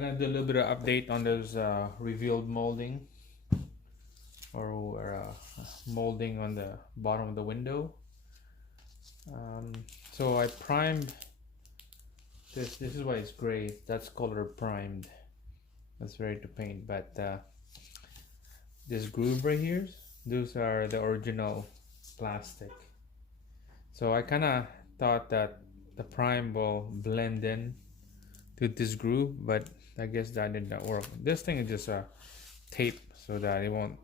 I'm gonna do a little bit of update on those revealed molding or molding on the bottom of the window. So I primed this. This is why it's gray. That's color primed. That's ready to paint. But this groove right here, those are the original plastic. So I kind of thought that the prime will blend in to this groove, but I guess that did not work. This thing is just a tape so that it won't,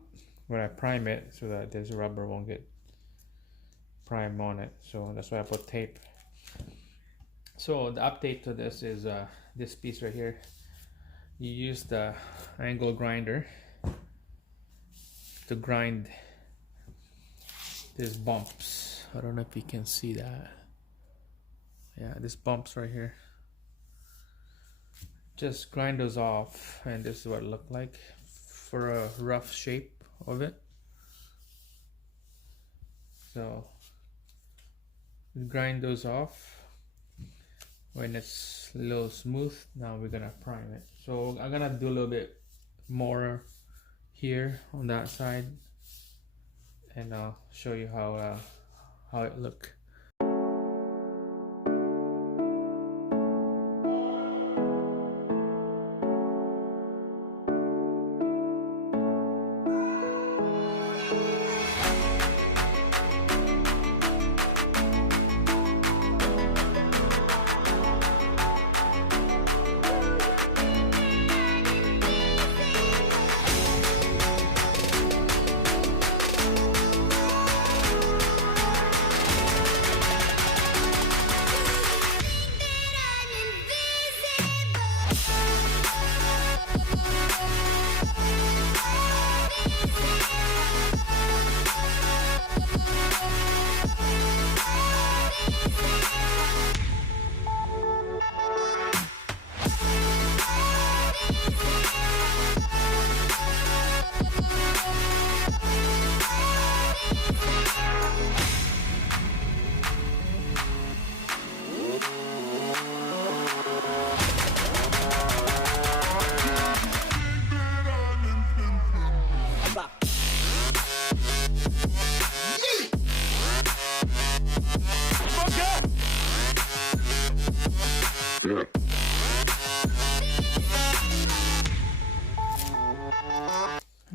when I prime it, so that this rubber won't get prime on it. So that's why I put tape. So the update to this is this piece right here. You use the angle grinder to grind these bumps. I don't know if you can see that. Yeah, these bumps right here. Just grind those off, and this is what it looked like for a rough shape of it. So grind those off. When it's a little smooth, now we're gonna prime it. So I'm gonna do a little bit more here on that side, and I'll show you how it look.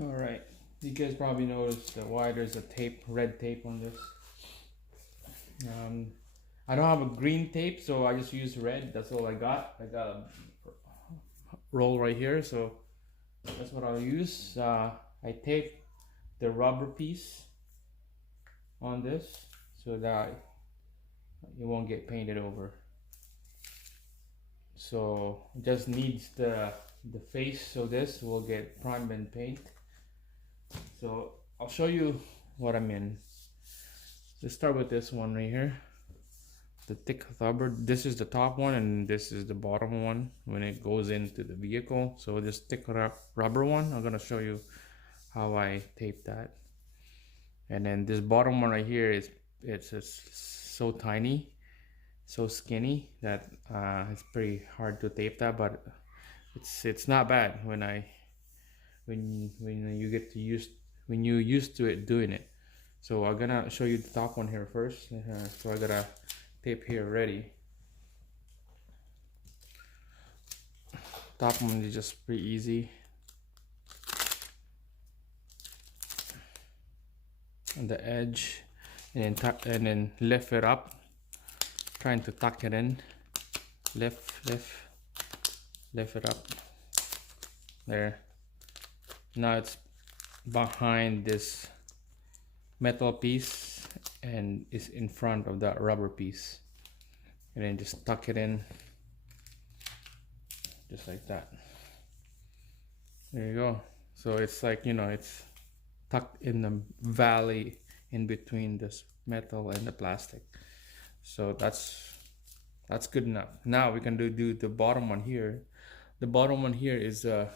Alright, you guys probably noticed why there's a tape, red tape on this. I don't have a green tape, so I just use red. That's all I got. I got a roll right here, so that's what I'll use. I tape the rubber piece on this so that it won't get painted over. So it just needs the face, so this will get primed and paint. So I'll show you what I mean. Let's start with this one right here, the thick rubber. This is the top one and this is the bottom one when it goes into the vehicle. So this thick rubber one, I'm gonna show you how I tape that. And then this bottom one right here it's just so tiny, so skinny that it's pretty hard to tape that, but it's not bad when you get to when you're used to it doing it. So I'm gonna show you the top one here first. So I got a tape here ready. Top one is just pretty easy. On the edge, and then lift it up, trying to tuck it in. Lift it up. There. Now it's behind this metal piece and is in front of that rubber piece, and then just tuck it in just like that. There you go. So it's like, you know, it's tucked in the valley in between this metal and the plastic. So that's good enough. Now we can do the bottom one here. The bottom one here is a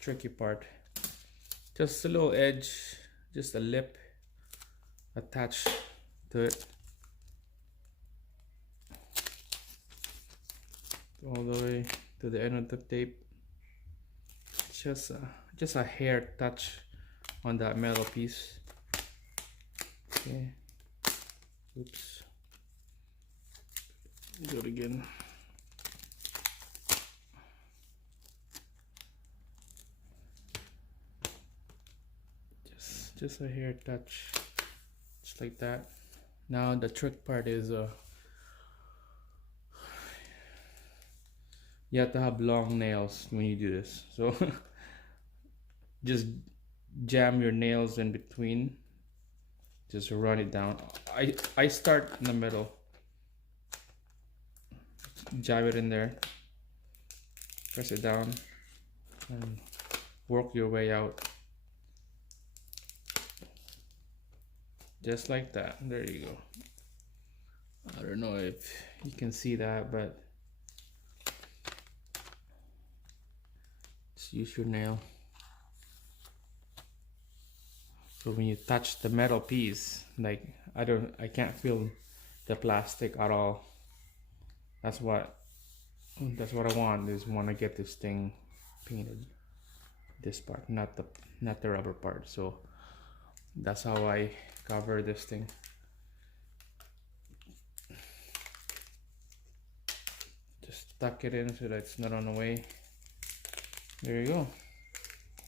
tricky part. Just a little edge, just a lip attached to it all the way to the end of the tape. just a hair touch on that metal piece. Okay. Oops. Do it again. Just a hair touch, just like that. Now the trick part is you have to have long nails when you do this. So just jam your nails in between. Just run it down. I start in the middle. Jab it in there. Press it down and work your way out. Just like that. There you go. I don't know if you can see that, but just use your nail. So when you touch the metal piece, like I can't feel the plastic at all. That's what I want, is want to get this thing painted. This part, not the rubber part. So that's how I cover this thing. Just tuck it in so that it's not on the way. There you go.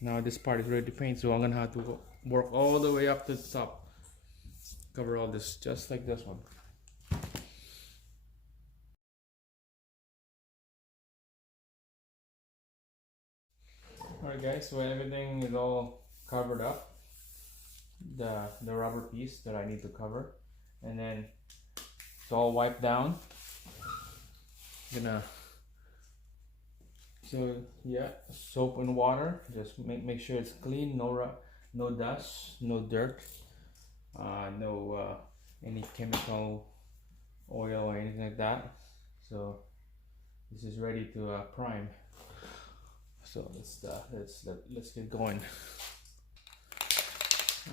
Now this part is ready to paint, so I'm gonna have to work all the way up to the top. Cover all this just like this one. Alright guys, so everything is all covered up. The rubber piece that I need to cover, and then it's all wiped down. So yeah, soap and water. Just make sure it's clean. No dust, no dirt, no any chemical oil or anything like that. So this is ready to prime. So let's get going.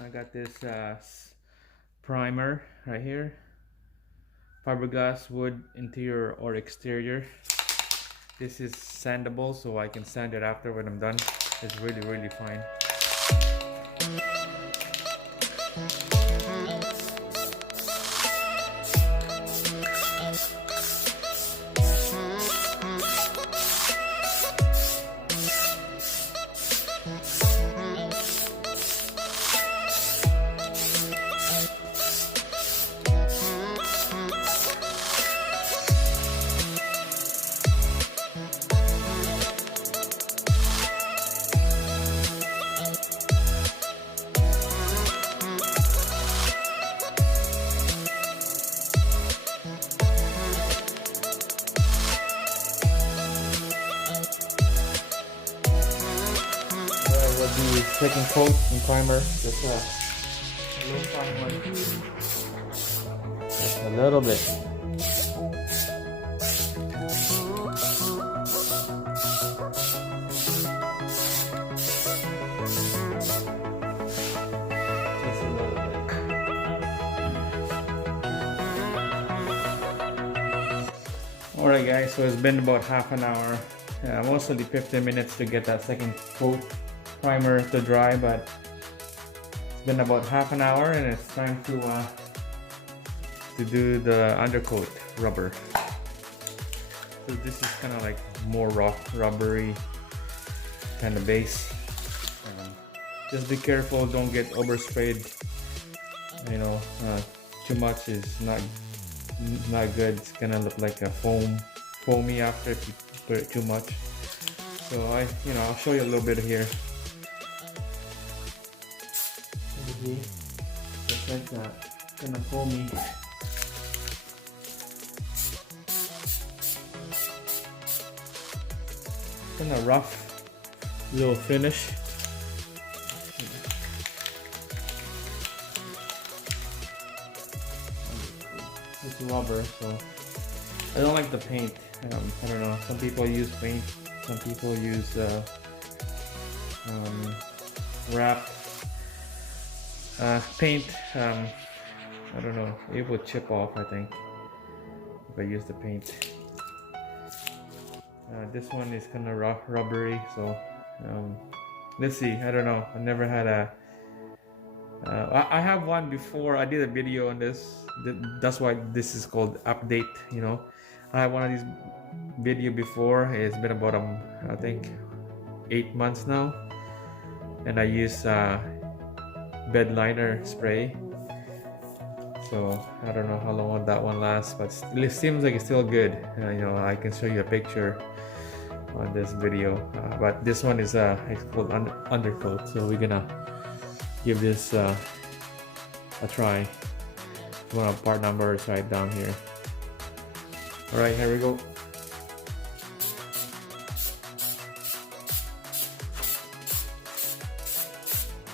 I got this primer right here. Fiberglass wood interior or exterior. This is sandable, so I can sand it after when I'm done. It's really fine. The second coat and primer, just a little primer, just a little bit. Just a little bit. Alright guys, so it's been about half an hour, mostly 15 minutes to get that second coat primer to dry, but it's been about half an hour and it's time to do the undercoat rubber. So this is kind of like more rubbery kind of base. Just be careful, don't get oversprayed. You know, too much is not good. It's gonna look like a foamy after if you put it too much. So I'll show you a little bit here. Just like that, kind of foamy. Kind of rough little finish. It's rubber, so I don't like the paint. I don't know. Some people use paint. Some people use wrap. Paint, I don't know, it would chip off, I think, if I use the paint. This one is kind of rubbery, so let's see. I don't know. I never had a. I have one before. I did a video on this. That's why this is called update. You know, I have one of these video before. It's been about I think 8 months now, and I use bed liner spray. So I don't know how long that one lasts, but it seems like it's still good. You know, I can show you a picture on this video, but this one is it's called undercoat. So we're gonna give this a try. One of part number is right down here. All right, here we go.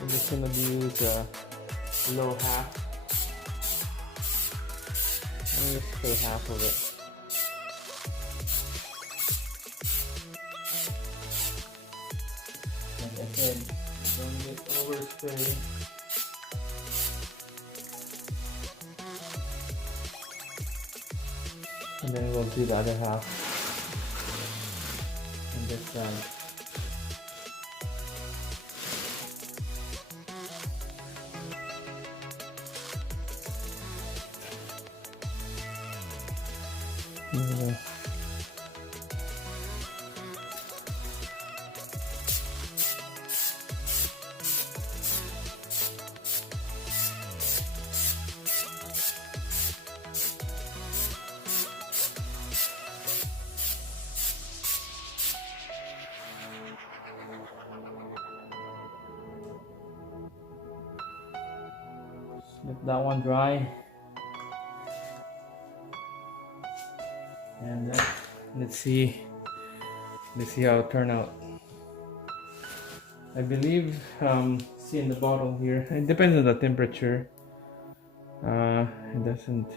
I'm just gonna use low half. I'm gonna spray half of it. Like I said, don't get overspray. And then we'll do the other half on this side. Yeah. Let that one dry, and let's see how it turned out. I believe see in the bottle here, it depends on the temperature. It doesn't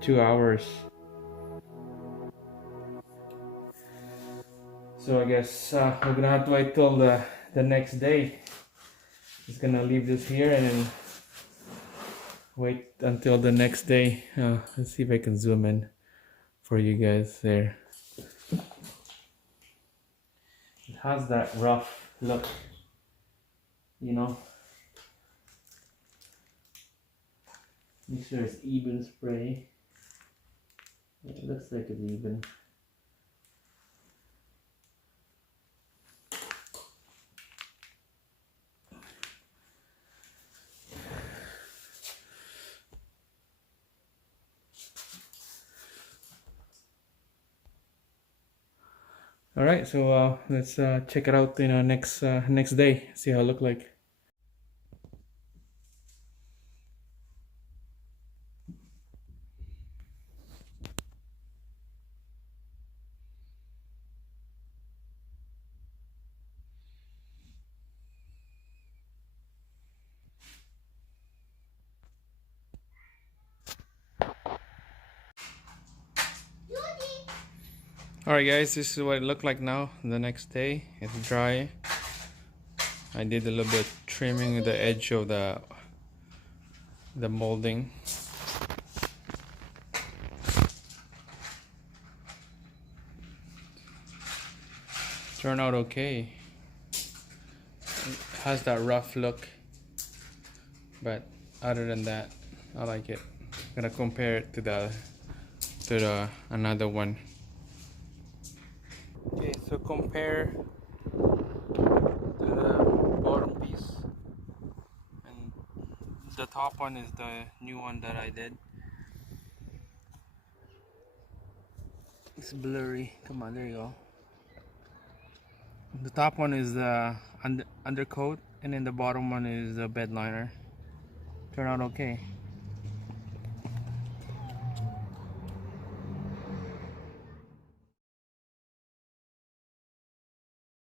2 hours, so I guess we're gonna have to wait till the next day. Just gonna leave this here and then wait until the next day. Let's see if I can zoom in for you guys there. It has that rough look, you know. Make sure it's even spray. Yeah, it looks like it's even. All right, so let's check it out in next day. See how it look like. Alright guys, this is what it looked like now. The next day, it's dry. I did a little bit trimming the edge of the molding. Turned out okay. It has that rough look, but other than that, I like it. I'm gonna compare it to the another one. Okay, so compare to the bottom piece, and the top one is the new one that I did. It's blurry. Come on, there you go. The top one is the undercoat, and then the bottom one is the bed liner. Turned out okay.